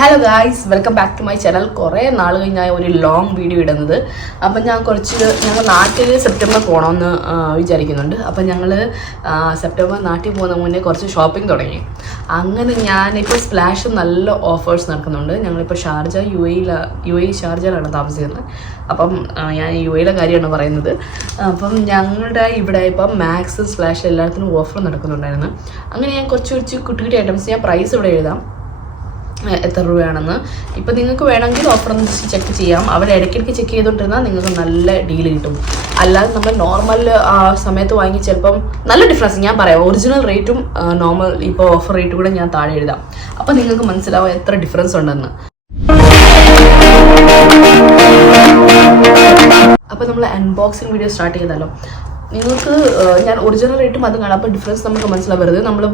Hello guys, welcome back to my channel. കുറേ നാൾ കഴിഞ്ഞാൽ ഒരു ലോങ് വീഡിയോ ഇടുന്നത്. അപ്പം ഞങ്ങൾ നാട്ടിൽ സെപ്റ്റംബർ പോകണമെന്ന് വിചാരിക്കുന്നുണ്ട്. അപ്പം ഞങ്ങൾ സെപ്റ്റംബർ നാട്ടിൽ പോകുന്ന മുന്നേ കുറച്ച് ഷോപ്പിംഗ് തുടങ്ങി. അങ്ങനെ ഞാനിപ്പോൾ സ്പ്ലാഷ് നല്ല ഓഫേഴ്സ് നടക്കുന്നുണ്ട്. ഞങ്ങളിപ്പോൾ ഷാർജ യു എ ഷാർജയിലാണ് താമസിക്കുന്നത്. അപ്പം ഞാൻ യു എയിലെ കാര്യമാണ് പറയുന്നത്. അപ്പം ഞങ്ങളുടെ ഇവിടെ ഇപ്പം മാക്സ് സ്പ്ലാഷ് എല്ലാത്തിനും ഓഫർ നടക്കുന്നുണ്ടായിരുന്നു. അങ്ങനെ ഞാൻ കുറച്ച് കുട്ടി ഐറ്റംസ് ഞാൻ പ്രൈസ് ഇവിടെ എഴുതാം എത്ര രൂപയാണെന്ന്. ഇപ്പം നിങ്ങൾക്ക് വേണമെങ്കിൽ ഓഫർ ഒന്ന് ചെക്ക് ചെയ്യാം. അവിടെ ഇടയ്ക്കിടയ്ക്ക് ചെക്ക് ചെയ്തുകൊണ്ടിരുന്നാൽ നിങ്ങൾക്ക് നല്ല ഡീല് കിട്ടും. അല്ലാതെ നമ്മൾ നോർമൽ സമയത്ത് വാങ്ങി ചിലപ്പം നല്ല ഡിഫറൻസ് ഞാൻ പറയാം. ഒറിജിനൽ റേറ്റും നോർമൽ ഇപ്പോൾ ഓഫർ റേറ്റും കൂടെ ഞാൻ താഴെ എഴുതാം. അപ്പം നിങ്ങൾക്ക് മനസ്സിലാവും എത്ര ഡിഫറൻസ് ഉണ്ടെന്ന്. അപ്പോൾ നമ്മൾ അൺബോക്സിങ് വീഡിയോ സ്റ്റാർട്ട് ചെയ്താലോ. നിങ്ങൾക്ക് ഞാൻ ഒറിജിനൽ റേറ്റും അത് കാണാം. അപ്പോൾ ഡിഫറൻസ് നമുക്ക് മനസ്സിലാവരുത്. നമ്മൾ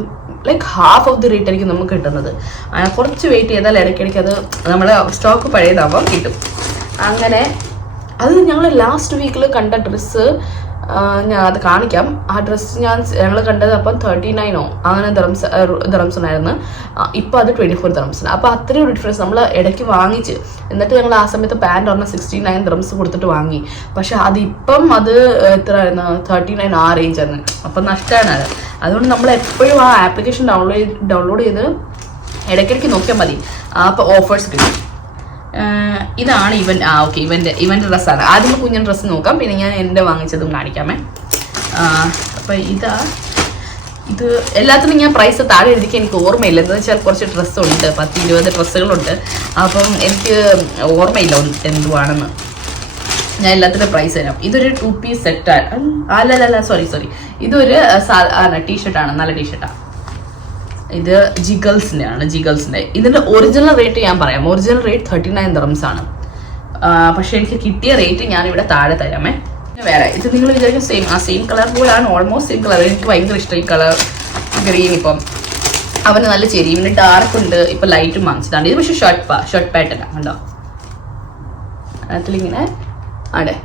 like half of the rate ആയിരിക്കും നമുക്ക് കിട്ടുന്നത്. കുറച്ച് വെയിറ്റ് ചെയ്താൽ ഇടയ്ക്കിടയ്ക്ക് അത് നമ്മുടെ സ്റ്റോക്ക് പഴയതാവാൻ കിട്ടും. അങ്ങനെ അത് ഞങ്ങൾ ലാസ്റ്റ് വീക്കിൽ കണ്ട ഡ്രസ്സ് ഞാൻ അത് കാണിക്കാം. ആ ഡ്രസ്സ് ഞങ്ങൾ കണ്ടത് അപ്പം 39 അങ്ങനെ ദറംസിനായിരുന്നു. ഇപ്പോൾ അത് 24 ദറംസിന്. അപ്പോൾ അത്രയും ഒരു ഡിഫറൻസ് നമ്മൾ ഇടയ്ക്ക് വാങ്ങിച്ച്. എന്നിട്ട് ഞങ്ങൾ ആ സമയത്ത് പാൻറ് പറഞ്ഞാൽ 69 ദറംസ് കൊടുത്തിട്ട് വാങ്ങി. പക്ഷെ അതിപ്പം അത് എത്രയായിരുന്നു, 39 ആ റേഞ്ച് ആയിരുന്നു. അപ്പം നഷ്ടമാണ് അത്. അതുകൊണ്ട് നമ്മൾ എപ്പോഴും ആ ആപ്ലിക്കേഷൻ ഡൗൺലോഡ് ചെയ്ത് ഇടയ്ക്കിടയ്ക്ക് നോക്കിയാൽ മതി. അപ്പോൾ ഓഫേഴ്സ് കിട്ടും. ഇതാണ് ഓക്കെ ഇവൻ്റെ ഡ്രസ്സാണ്. ആദ്യം കുഞ്ഞൻ ഡ്രസ്സ് നോക്കാം, പിന്നെ ഞാൻ എൻ്റെ വാങ്ങിച്ചതും കാണിക്കാമേ. അപ്പം ഇത് എല്ലാത്തിനും ഞാൻ പ്രൈസ് താഴെ എഴുതിക്കാൻ എനിക്ക് ഓർമ്മയില്ല. എന്താണെന്ന് വെച്ചാൽ കുറച്ച് ഡ്രസ്സുണ്ട്, 10-20 ഡ്രസ്സുകളുണ്ട്. അപ്പം എനിക്ക് ഓർമ്മയില്ല എന്തുവാണെന്ന്. ഞാൻ എല്ലാത്തിൻ്റെ പ്രൈസ് തരാം. ഇതൊരു 2 പീസ് സെറ്റാണ്. അല്ല സോറി ഇതൊരു ടീഷർട്ടാണ്, നല്ല ടീഷർട്ടാണ്. ഇത് ജിഗൾസിൻ്റെ ഇതിൻ്റെ ഒറിജിനൽ റേറ്റ് ഞാൻ പറയാം. ഒറിജിനൽ റേറ്റ് 39 ദറംസ് ആണ്. പക്ഷെ എനിക്ക് കിട്ടിയ റേറ്റ് ഞാനിവിടെ താഴെ തരാമേ. വേറെ ഇത് നിങ്ങൾ വിചാരിക്കും സെയിം കളർ പോലാണ്, ഓൾമോസ്റ്റ് സെയിം കളർ. എനിക്ക് ഭയങ്കര ഇഷ്ടം ഈ കളർ ഗ്രീൻ. ഇപ്പം അവന് നല്ല ചെരി, ഇവന് ഡാർക്ക് ഉണ്ട്. ഇപ്പം ലൈറ്റും വാങ്ങിച്ചതാണ്. ഇത് പക്ഷേ ഷർട്ട് പാറ്റേൺ കണ്ടോ, അതിലിങ്ങനെ അതെ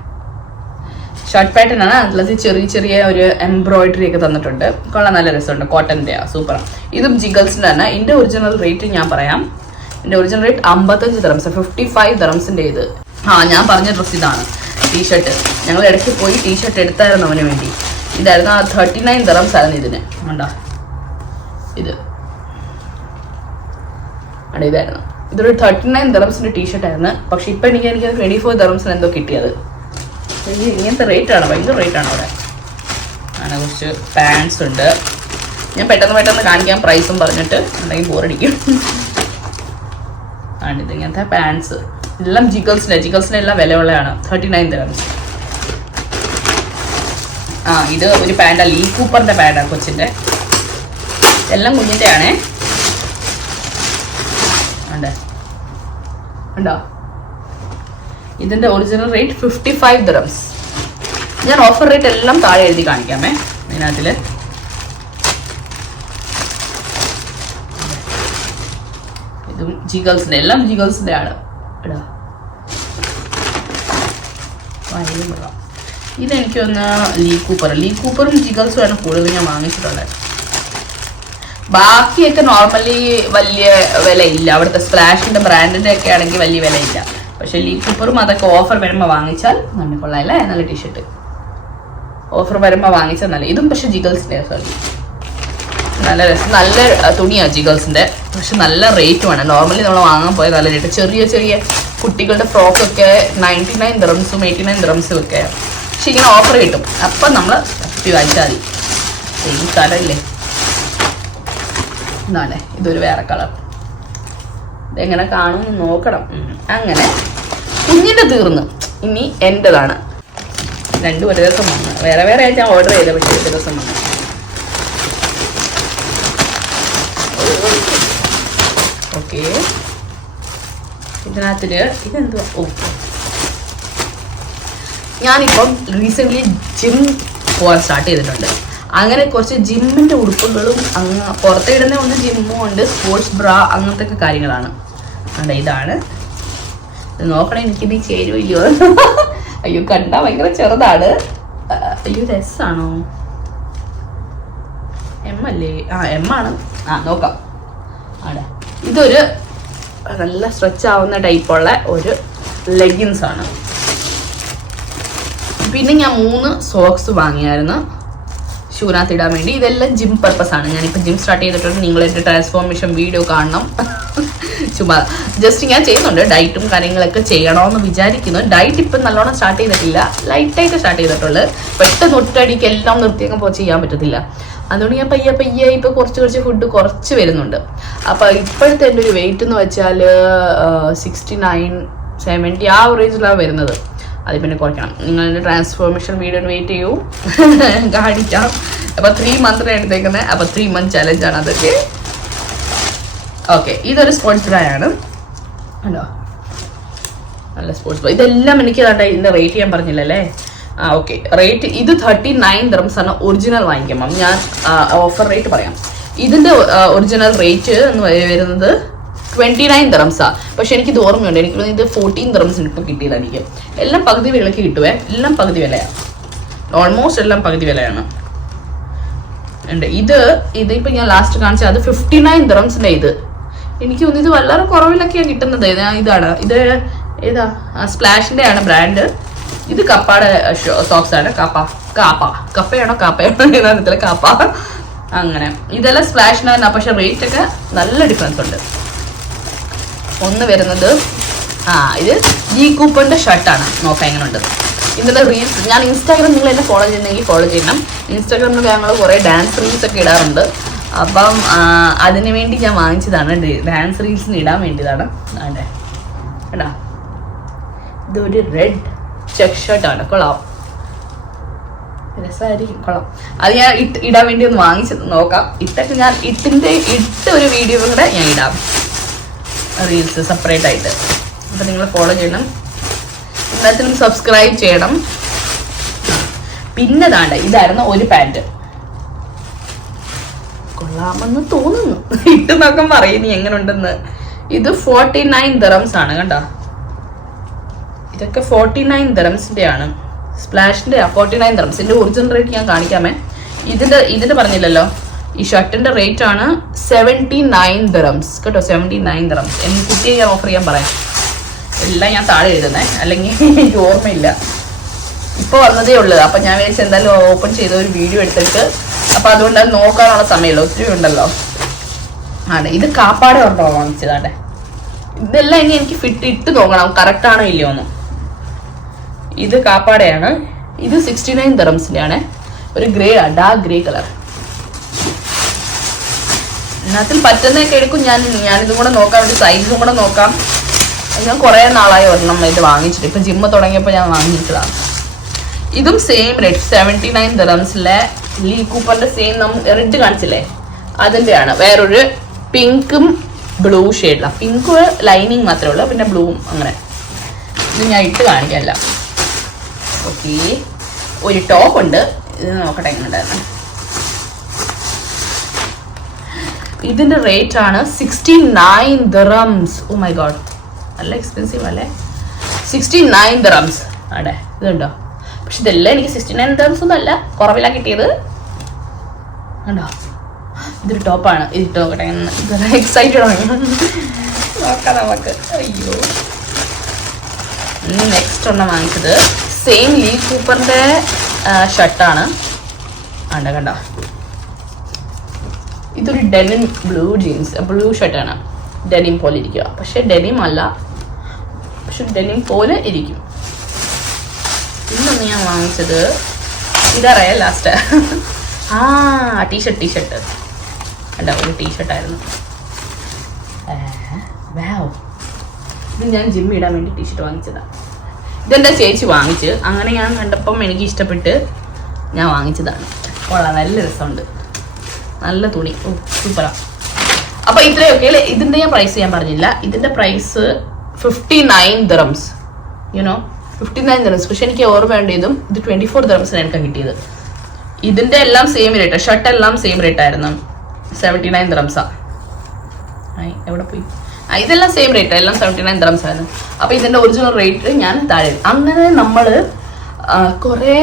ഷർട്ട് പാറ്റേൺ ആണ്. അതിലത് ചെറിയ ഒരു എംബ്രോയിഡറി ഒക്കെ തന്നിട്ടുണ്ട്. കൊള്ളാൻ നല്ല രസമുണ്ട്. കോട്ടൻ്റെ സൂപ്പറാണ്. ഇതും ജിഗൾസിൻ്റെ തന്നെ. ഇതിൻ്റെ ഒറിജിനൽ റേറ്റ് ഞാൻ പറയാം. എൻ്റെ ഒറിജിനൽ റേറ്റ് 55 ദറംസ്, 55 ദറംസിൻ്റെ ഇത്. ഞാൻ പറഞ്ഞ ഡ്രസ്സ് ഇതാണ്, ടീഷർട്ട്. ഞങ്ങൾ ഇടയ്ക്ക് പോയി ടീഷർട്ട് എടുത്തായിരുന്നു അവന് വേണ്ടി. ഇതായിരുന്നു 39 ദറംസ് ആയിരുന്നു ഇതിന്. കണ്ടോ ഇത് ഇതായിരുന്നു. ഇതൊരു 39 ദറംസിൻ്റെ ടീഷർട്ടായിരുന്നു. പക്ഷെ ഇപ്പം എനിക്ക് 24 ദറംസിന് എന്തോ കിട്ടിയത്. ഇങ്ങനത്തെ റേറ്റാണ്, ഭയങ്കര റേറ്റാണ് അവിടെ. അങ്ങനെ കുറച്ച് പാൻസ് ഉണ്ട്. ഞാൻ പെട്ടെന്ന് കാണിക്കാം പ്രൈസും പറഞ്ഞിട്ട്, അല്ലെങ്കിൽ ബോറടിക്കും. ആണിത് ഇങ്ങനത്തെ പാൻസ് എല്ലാം ജിഗൾസിൻ്റെ എല്ലാം വിലയുള്ളതാണ്. 39 ദറംസ്. ഇത് ഒരു പാൻറ്റാ, ലീ കൂപ്പറിൻ്റെ പാൻറ്റാണ് കൊച്ചിൻ്റെ. എല്ലാം കുഞ്ഞിൻ്റെ ആണേ. ഉണ്ടോ ഇതിൻ്റെ ഒറിജിനൽ റേറ്റ് 55 ദറംസ്. ഞാൻ ഓഫർ റേറ്റ് എല്ലാം താഴെ എഴുതി കാണിക്കാമേ. ഇതിനകത്തിൽ ഇതും ജിഗൾസിൻ്റെ, എല്ലാം ജിഗൾസിൻ്റെ ആണ്. ഇതെനിക്കൊന്ന് ലീ കൂപ്പറും ജിഗൾസും ആണ് കൂടുതൽ ഞാൻ വാങ്ങിച്ചിട്ടുള്ളത്. ബാക്കിയൊക്കെ നോർമലി വലിയ വിലയില്ല. അവിടുത്തെ സ്പ്ലാഷിൻ്റെ ബ്രാൻഡിൻ്റെ ഒക്കെ ആണെങ്കിൽ വലിയ വിലയില്ല. പക്ഷെ ലീ കൂപ്പറും അതൊക്കെ ഓഫർ വരുമ്പോൾ വാങ്ങിച്ചാൽ നല്ല കൊള്ളാമല്ലേ. നല്ല ടീഷർട്ട് ഓഫർ വരുമ്പോൾ വാങ്ങിച്ചാൽ നല്ല. ഇതും പക്ഷെ ജിഗൾസിൻ്റെ നല്ല രസം, നല്ല തുണിയാണ് ജിഗൾസിൻ്റെ. പക്ഷെ നല്ല റേറ്റുമാണ്. നോർമലി നമ്മൾ വാങ്ങാൻ പോയാൽ നല്ല റേറ്റ്. ചെറിയ കുട്ടികളുടെ ഫ്രോക്കൊക്കെ 99 ദറംസും 89 ദറംസും ഒക്കെ. പക്ഷെ ഇങ്ങനെ ഓഫർ കിട്ടും. അപ്പം നമ്മൾ വാങ്ങിച്ചാൽ മതി. ഈ കളറില്ലേ എന്താണ്, ഇതൊരു വേറെ കളർ. ഇതെങ്ങനെ കാണുമെന്ന് നോക്കണം. അങ്ങനെ കുഞ്ഞിൻ്റെ തീർന്ന്, ഇനി എൻ്റെതാണ്. രണ്ടും ഒരു ദിവസം വന്ന് വേറെ ആയിട്ട് ഞാൻ ഓർഡർ ചെയ്ത, പക്ഷേ ഒരു ദിവസം വന്നു. ഓക്കെ ഇതിനകത്തിൽ ഇതെന്തുവാ, ഞാനിപ്പം റീസെൻ്റ്ലി ജിം പോകാൻ സ്റ്റാർട്ട് ചെയ്തിട്ടുണ്ട്. അങ്ങനെ കുറച്ച് ജിമ്മിൻ്റെ ഉടുപ്പുകളും പുറത്തിടുന്ന ഒന്ന് ജിമ്മും ഉണ്ട്, സ്പോർട്സ് ബ്രാ അങ്ങനത്തെ ഒക്കെ കാര്യങ്ങളാണ്. ഇതാണ്. ഇത് നോക്കണേ എനിക്കിത് ചേരുമില്ലയോ. അയ്യോ കണ്ടാ ഭയങ്കര ചെറുതാണ്. അയ്യോ രസാണോ, എം അല്ലേ? എം ആണ്. നോക്കാം. ഇതൊരു നല്ല സ്ട്രെച്ച് ആവുന്ന ടൈപ്പുള്ള ഒരു ലെഗിൻസ് ആണ്. പിന്നെ ഞാൻ 3 സോക്സ് വാങ്ങിയായിരുന്നു ഷൂനകത്ത് ഇടാൻ വേണ്ടി. ഇതെല്ലാം ജിം പർപ്പസ് ആണ്. ഞാനിപ്പോൾ ജിം സ്റ്റാർട്ട് ചെയ്തിട്ടുണ്ട്. നിങ്ങൾ എൻ്റെ ട്രാൻസ്ഫോർമേഷൻ വീഡിയോ കാണണം. ചുമ്മാ ജസ്റ്റ് ഞാൻ ചെയ്യുന്നുണ്ട്, ഡയറ്റും കാര്യങ്ങളൊക്കെ ചെയ്യണമെന്ന് വിചാരിക്കുന്നു. ഡയറ്റ് ഇപ്പം നല്ലോണം സ്റ്റാർട്ട് ചെയ്തിട്ടില്ല, ലൈറ്റായിട്ട് സ്റ്റാർട്ട് ചെയ്തിട്ടുള്ളൂ. പെട്ടെന്ന് ഒറ്റയടിക്ക് എല്ലാം നിർത്തിയൊക്കെ ചെയ്യാൻ പറ്റത്തില്ല. അതുകൊണ്ട് ഞാൻ പയ്യെ ഇപ്പോൾ കുറച്ച് ഫുഡ് കുറച്ച് വരുന്നുണ്ട്. അപ്പോൾ ഇപ്പോഴത്തെ എൻ്റെ ഒരു വെയിറ്റ് എന്ന് വെച്ചാൽ 69, 70 ആ ഒരു റേഞ്ചിലാണ് വരുന്നത്. അത് പിന്നെ കുറയ്ക്കണം. നിങ്ങളുടെ ട്രാൻസ്ഫോർമേഷൻ വീഡിയോ വെയിറ്റ് ചെയ്യൂ, കാണിക്കാം. അപ്പോൾ 3 മന്ത് എടുത്തേക്കുന്നത്. അപ്പോൾ 3 മന്ത് ചലഞ്ചാണ് അതൊക്കെ. ഓക്കെ, ഇതൊരു സ്പോർട്സ് ബ്രാ ആണ്. ഹലോ, നല്ല സ്പോർട്സ് ബ്രാ. ഇതെല്ലാം എനിക്ക് ഇതിൻ്റെ റേറ്റ് ഞാൻ പറഞ്ഞില്ലല്ലേ. ഓക്കെ, റേറ്റ് ഇത് 39 dirhams ആണ് ഒറിജിനൽ വാങ്ങിക്കുമ്പം. ഞാൻ ഓഫർ റേറ്റ് പറയാം. ഇതിൻ്റെ ഒറിജിനൽ റേറ്റ് എന്ന് വരുന്നത് 29 dirhams. പക്ഷെ എനിക്കിത് ഓർമ്മയുണ്ട്, എനിക്ക് ഇത് 14 dirhams ഇപ്പം കിട്ടിയതാണ്. എനിക്ക് എല്ലാം പകുതി വിലയ്ക്ക് കിട്ടുവേ. എല്ലാം പകുതി വിലയാണ്, ഓൾമോസ്റ്റ് എല്ലാം പകുതി വിലയാണ്. ഉണ്ട് ഇതിപ്പോൾ ഞാൻ ലാസ്റ്റ് കാണിച്ചത് അത് 59 dirhamsന്റെ. ഇത് എനിക്ക് തോന്നുന്നു ഇത് വളരെ കുറവിലൊക്കെയാണ് കിട്ടുന്നത്. ഇതാണ് ഇത് ഏതാ സ്പ്ലാഷിൻ്റെ ആണ് ബ്രാൻഡ്. ഇത് കപ്പാടെ സോക്സ് ആണ്. കപ്പയാണോ ഏതാ കാപ്പ. അങ്ങനെ ഇതെല്ലാം സ്പ്ലാഷിനാണ്. പക്ഷെ റേറ്റ് ഒക്കെ നല്ല ഡിഫറൻസ് ഉണ്ട്. ഒന്ന് വരുന്നത് ഇത് ജി കൂപ്പറിൻ്റെ ഷർട്ടാണ്. നോക്കാം എങ്ങനെ ഉണ്ട് ഇതിൻ്റെ റീൽസ്. ഞാൻ ഇൻസ്റ്റാഗ്രാം നിങ്ങൾ എന്നെ ഫോളോ ചെയ്യുന്നെങ്കിൽ ഫോളോ ചെയ്യണം. ഇൻസ്റ്റാഗ്രാമിൽ ഞങ്ങൾ കുറേ ഡാൻസ് റീൽസ് ഒക്കെ ഇടാറുണ്ട്. അപ്പം അതിന് വേണ്ടി ഞാൻ വാങ്ങിച്ചതാണ്. ഡാൻസ് റീൽസിന് ഇടാൻ വേണ്ടിയതാണ്. അതെ കേട്ടാ, ഇതൊരു റെഡ് ചെക്ക് ഷർട്ടാണ്. കൊള്ളാം, രസമായിരിക്കും, കൊള്ളാം. അത് ഞാൻ ഇടാൻ വേണ്ടി ഒന്ന് വാങ്ങിച്ചത്. നോക്കാം. ഇട്ടൊക്കെ ഞാൻ ഇട്ട ഒരു വീഡിയോ കൂടെ ഞാൻ ഇടാം, റീൽസ് സെപ്പറേറ്റ് ആയിട്ട്. അപ്പം നിങ്ങൾ ഫോളോ ചെയ്യണം, എല്ലാത്തിനും സബ്സ്ക്രൈബ് ചെയ്യണം. പിന്നെ ഇതായിരുന്നു ഒരു പാൻറ്. കൊള്ളാമെന്ന് തോന്നുന്നു, ഇട്ട് നോക്കാൻ പറയുന്നു എങ്ങനെ ഉണ്ടെന്ന്. ഇത് 49 dirhams ആണ് കണ്ടോ. ഇതൊക്കെ 49 dirhamsന്റെ ആണ്. സ്പ്ലാഷിന്റെ 49 dirhams. ഇതിന്റെ ഒറിജിനൽ റേറ്റ് ഞാൻ കാണിക്കാമേ. ഇതിന്റെ പറഞ്ഞില്ലല്ലോ. ഈ ഷർട്ടിന്റെ റേറ്റ് ആണ് 79 dirhams കേട്ടോ. 79 dirhams. എനിക്ക് കുട്ടിയെ ഞാൻ ഓഫർ ചെയ്യാൻ പറയാം. എല്ലാം ഞാൻ താഴെ എഴുതുന്നേ, അല്ലെങ്കിൽ എനിക്ക് ഓർമ്മയില്ല. ഇപ്പോൾ വന്നതേ ഉള്ളൂ. അപ്പം ഞാൻ വിചാരിച്ചു എന്തായാലും ഓപ്പൺ ചെയ്ത ഒരു വീഡിയോ എടുത്തിട്ട്, അപ്പം അതുകൊണ്ട് അത് നോക്കാനുള്ള സമയമല്ലോ, ഒത്തിരി ഉണ്ടല്ലോ. ആണ് ഇത് കാപ്പാടെ ഉണ്ടോ വാങ്ങിച്ചതാണ്ടെ. ഇതെല്ലാം ഇനി എനിക്ക് ഇട്ട് നോക്കണം കറക്റ്റ് ആണോ ഇല്ലയോ എന്ന്. ഇത് കാപ്പാടെയാണ്. ഇത് 69 dirhamsന്റെ ആണ്. ഒരു ഗ്രേ ആണ്, ഡാർക്ക് ഗ്രേ കളർ. ഇതിനകത്തിൽ പറ്റുന്നതൊക്കെ എടുക്കും. ഞാനിതും കൂടെ നോക്കാം, ഒരു സൈസും കൂടെ നോക്കാം. ഞാൻ കുറേ നാളായി ഒരെണ്ണം ഇത് വാങ്ങിച്ചിട്ട്. ഇപ്പം ജിമ്മ് തുടങ്ങിയപ്പോൾ ഞാൻ വാങ്ങിച്ചതാണ്. ഇതും സെയിം റേറ്റ് 79 dirhamsലെ ലീ കൂപ്പറിന്റെ സെയിം റെഡ് കാണിച്ചില്ലേ അതിൻ്റെ ആണ്. വേറൊരു പിങ്കും ബ്ലൂ ഷെയ്ഡിലാണ്. പിങ്ക് ലൈനിങ് മാത്രമേ ഉള്ളൂ, പിന്നെ ബ്ലൂവും അങ്ങനെ. ഇത് ഞാൻ ഇട്ട് കാണിക്കല്ല. ഓക്കെ, ഒരു ടോപ്പ് ഉണ്ട്. ഇത് നോക്കട്ടെ എങ്ങനെ ഉണ്ടായിരുന്നു. ഇതിൻ്റെ റേറ്റ് ആണ് 69 dirhams. ഓ മൈ ഗോഡ്, നല്ല എക്സ്പെൻസീവ് അല്ലേ. 69 dirhams അതെ. ഇതുണ്ടോ? പക്ഷെ ഇതെല്ലാം എനിക്ക് 69 dirhams ഒന്നും അല്ല, കുറവിലാണ് കിട്ടിയത്. കണ്ടോ, ഇതൊരു ടോപ്പാണ്. ഇത് നോക്കട്ടെ, എക്സൈറ്റഡ് ആണ്. നോക്കാം നമുക്ക്. അയ്യോ, നെക്സ്റ്റ് ഒരെണ്ണം വാങ്ങിച്ചത് സെയിം ലീ കൂപ്പറിൻ്റെ ഷർട്ടാണ്. കണ്ടോ, ഇതൊരു ഡെനിം ബ്ലൂ ഷർട്ടാണ്. ഡെനിം പോലെ ഇരിക്കുക, പക്ഷെ ഡെനിം അല്ല, പക്ഷെ ഡെനിം പോലെ ഇരിക്കും. ഇന്നൊന്ന് ഞാൻ വാങ്ങിച്ചത് ഇതറിയാം ലാസ്റ്റ്. ടീഷർട്ട് അല്ല, ഒരു ടീഷർട്ടായിരുന്നു. ഇത് ഞാൻ ജിമ്മിൽ ഇടാൻ വേണ്ടി ടീഷർട്ട് വാങ്ങിച്ചതാണ്. ഇതെൻ്റെ ചേച്ചി വാങ്ങിച്ച്, അങ്ങനെ ഞാൻ കണ്ടപ്പം എനിക്ക് ഇഷ്ടപ്പെട്ട് ഞാൻ വാങ്ങിച്ചതാണ്. കൊള്ളാം, നല്ല രസമുണ്ട്, നല്ല തുണി. ഓ സൂപ്പറാണ്. അപ്പോൾ ഇത്രയൊക്കെ അല്ലേ. ഇതിൻ്റെ ഞാൻ പ്രൈസ് ഞാൻ പറഞ്ഞില്ല. ഇതിൻ്റെ പ്രൈസ് 59 dirhams. You know 59 dirhams. പക്ഷെ എനിക്ക് ഓർമ്മ ഇതും ഇത് 24 dirhams എനിക്ക് കിട്ടിയത്. ഇതിൻ്റെ എല്ലാം സെയിം റേറ്റ്, ഷർട്ട് എല്ലാം സെയിം റേറ്റ് ആയിരുന്നു. 79 dirhams. എവിടെ പോയി? ഇതെല്ലാം സെയിം റേറ്റ്, എല്ലാം 79 dirhams ആയിരുന്നു. അപ്പോൾ ഇതിൻ്റെ ഒറിജിനൽ റേറ്റ് ഞാൻ താഴെ. അങ്ങനെ നമ്മൾ കുറേ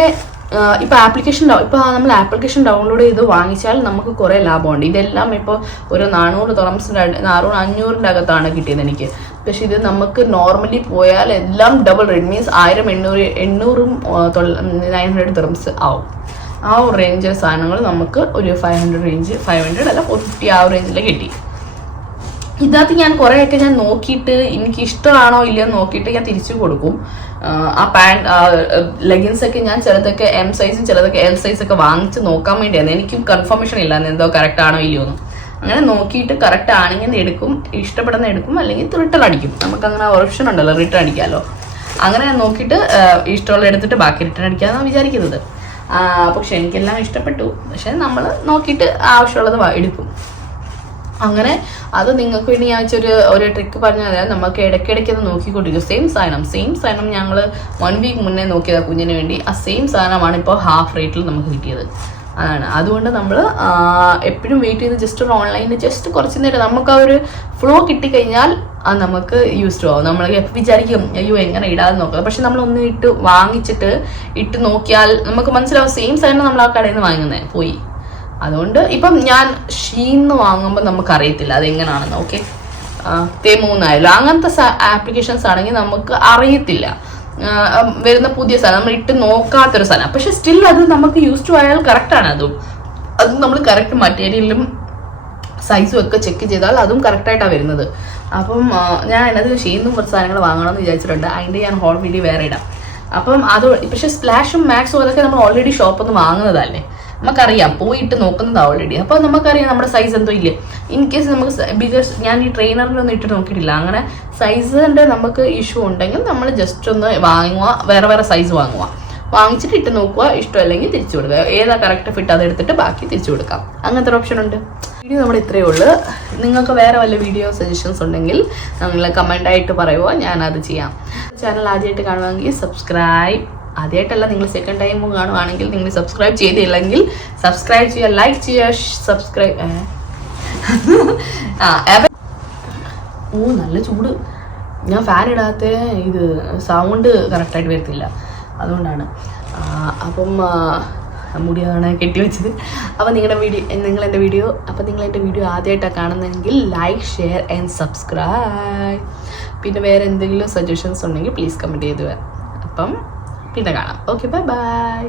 ഇപ്പോൾ നമ്മൾ ആപ്ലിക്കേഷൻ ഡൗൺലോഡ് ചെയ്ത് വാങ്ങിച്ചാൽ നമുക്ക് കുറേ ലാഭമുണ്ട്. ഇതെല്ലാം ഇപ്പോൾ ഒരു 400 ദിർഹംസിൻ്റെ 500-ൻ്റെ അകത്താണ് കിട്ടിയത് എനിക്ക്. പക്ഷെ ഇത് നമുക്ക് നോർമലി പോയാൽ എല്ലാം ഡബിൾ റേറ്റ് മീൻസ് 1000-800-ഉം 900 ദിർഹംസ് ആവും. ആ ഒരു റേഞ്ച് സാധനങ്ങൾ നമുക്ക് ഒരു 500 അല്ല 450 ആ ഒരു റേഞ്ചിൽ കിട്ടി. ഇതിനകത്ത് ഞാൻ കുറേയൊക്കെ ഞാൻ നോക്കിയിട്ട് എനിക്ക് ഇഷ്ടമാണോ ഇല്ലയോ നോക്കിയിട്ട് ഞാൻ തിരിച്ചു കൊടുക്കും. ആ ലെഗിൻസ് ഒക്കെ ഞാൻ ചിലതൊക്കെ M സൈസും ചിലതൊക്കെ L സൈസൊക്കെ വാങ്ങിച്ച് നോക്കാൻ വേണ്ടിയാണ്. എനിക്കും കൺഫർമേഷൻ ഇല്ല എന്തോ കറക്റ്റ് ആണോ ഇല്ലയോ എന്ന്. അങ്ങനെ നോക്കിയിട്ട് കറക്റ്റ് ആണെങ്കിൽ എടുക്കും, ഇഷ്ടപ്പെടുന്ന എടുക്കും, അല്ലെങ്കിൽ റിട്ടേൺ അടിക്കും. നമുക്ക് അങ്ങനെ ഓപ്ഷൻ ഉണ്ടല്ലോ റിട്ടേൺ അടിക്കാമല്ലോ. അങ്ങനെ ഞാൻ നോക്കിയിട്ട് ഇഷ്ടമുള്ള എടുത്തിട്ട് ബാക്കി റിട്ടേൺ അടിക്കാമെന്നാണ് വിചാരിക്കുന്നത്. പക്ഷെ എനിക്കെല്ലാം ഇഷ്ടപ്പെട്ടു. പക്ഷെ നമ്മൾ നോക്കിയിട്ട് ആവശ്യമുള്ളത് എടുക്കും. അങ്ങനെ അത് നിങ്ങൾക്ക് വേണ്ടി ഞാൻ ഒരു ട്രിക്ക് പറഞ്ഞാൽ നമുക്ക് ഇടയ്ക്കിടയ്ക്ക് അത് നോക്കിക്കൊണ്ടിരിക്കും. സെയിം സാധനം ഞങ്ങൾ 1 വീക്ക് മുന്നേ നോക്കിയതാണ് കുഞ്ഞിന് വേണ്ടി. ആ സെയിം സാധനമാണ് ഇപ്പോൾ ഹാഫ് റേറ്റിൽ നമുക്ക് കിട്ടിയത്. അതാണ്. അതുകൊണ്ട് നമ്മൾ എപ്പോഴും വെയിറ്റ് ചെയ്ത് ജസ്റ്റ് ഒരു ഓൺലൈനിൽ ജസ്റ്റ് കുറച്ച് നേരം നമുക്ക് ആ ഒരു ഫ്ലോ കിട്ടിക്കഴിഞ്ഞാൽ അത് നമുക്ക് യൂസ്ഡ് ആവും. നമ്മൾ വിചാരിക്കും അയ്യോ എങ്ങനെ ഇടാതെ നോക്കുക. പക്ഷെ നമ്മളൊന്ന് വാങ്ങിച്ചിട്ട് നോക്കിയാൽ നമുക്ക് മനസ്സിലാവും സെയിം സാധനം നമ്മൾ ആ കടയിൽ നിന്ന് വാങ്ങുന്നത് പോയി. അതുകൊണ്ട് ഇപ്പം ഞാൻ ഷീന്ന് വാങ്ങുമ്പോൾ നമുക്കറിയത്തില്ല അതെങ്ങനെയാണെന്ന്. ഓക്കെ, തേമൂന്നായാലും അങ്ങനത്തെ ആപ്ലിക്കേഷൻസ് ആണെങ്കിൽ നമുക്ക് അറിയത്തില്ല വരുന്ന പുതിയ സാധനം, നമ്മൾ നോക്കാത്തൊരു സാധനം. പക്ഷെ സ്റ്റിൽ അത് നമുക്ക് യൂസ് ടു ആയാൽ കറക്റ്റാണ്. അതും നമ്മൾ കറക്റ്റ് മെറ്റീരിയലും സൈസും ഒക്കെ ചെക്ക് ചെയ്താൽ അതും കറക്റ്റായിട്ടാണ് വരുന്നത്. അപ്പം ഞാൻ അതിനകത്ത് ഷീന്നും കുറച്ച് സാധനങ്ങൾ വാങ്ങണമെന്ന് വിചാരിച്ചിട്ടുണ്ട്. അതിൻ്റെ ഞാൻ ഹോൾ വീഡിയോ വേറെ ഇടാം. അപ്പം അത് പക്ഷെ സ്പ്ലാഷും മാക്സും അതൊക്കെ നമ്മൾ ഓൾറെഡി ഷോപ്പിൽ നിന്ന് വാങ്ങുന്നതല്ലേ, നമുക്കറിയാം, പോയിട്ട് നോക്കുന്നത് ഓൾറെഡി. അപ്പോൾ നമുക്കറിയാം നമ്മുടെ സൈസ് എന്തോ ഇല്ലേ. ഇൻ കേസ് നമുക്ക് ബിക്കോസ് ഞാൻ ഈ ട്രെയിനറിനൊന്നും ഇട്ട് നോക്കിയിട്ടില്ല. അങ്ങനെ സൈസിൻ്റെ നമുക്ക് ഇഷ്യൂ ഉണ്ടെങ്കിൽ നമ്മൾ ജസ്റ്റ് ഒന്ന് വേറെ സൈസ് വാങ്ങിച്ചിട്ട് ഇട്ട് നോക്കുക. ഇഷ്ടമല്ലെങ്കിൽ തിരിച്ചു കൊടുക്കുക. ഏതാ കറക്റ്റ് ഫിറ്റ് അതെടുത്തിട്ട് ബാക്കി തിരിച്ചു കൊടുക്കാം. അങ്ങനത്തെ ഒരു ഓപ്ഷൻ ഉണ്ട്. വീഡിയോ നമ്മുടെ ഇത്രയേ ഉള്ളൂ. നിങ്ങൾക്ക് വേറെ വല്ല വീഡിയോ സജഷൻസ് ഉണ്ടെങ്കിൽ നിങ്ങൾ കമൻ്റായിട്ട് പറയുക, ഞാനത് ചെയ്യാം. ചാനൽ ആദ്യമായിട്ട് കാണുവാണെങ്കിൽ സബ്സ്ക്രൈബ്, ആദ്യമായിട്ടല്ല നിങ്ങൾ സെക്കൻഡ് ടൈം കാണുവാണെങ്കിൽ നിങ്ങൾ സബ്സ്ക്രൈബ് ചെയ്തില്ലെങ്കിൽ സബ്സ്ക്രൈബ് ചെയ്യുക, ലൈക്ക് ചെയ്യുക, സബ്സ്ക്രൈബ്. നല്ല ചൂട്. ഞാൻ ഫാൻ ഇടാത്ത ഇത് സൗണ്ട് കറക്റ്റായിട്ട് വരത്തില്ല, അതുകൊണ്ടാണ്. അപ്പം മുടിയാണ് കെട്ടിവെച്ചത്. അപ്പോൾ നിങ്ങൾ എൻ്റെ വീഡിയോ ആദ്യമായിട്ടാണ് കാണുന്നതെങ്കിൽ ലൈക്ക്, ഷെയർ ആൻഡ് സബ്സ്ക്രൈബ്. പിന്നെ വേറെ എന്തെങ്കിലും സജഷൻസ് ഉണ്ടെങ്കിൽ പ്ലീസ് കമൻറ്റ് ചെയ്ത്. അപ്പം പിന്നെ കാണാം. Okay, by.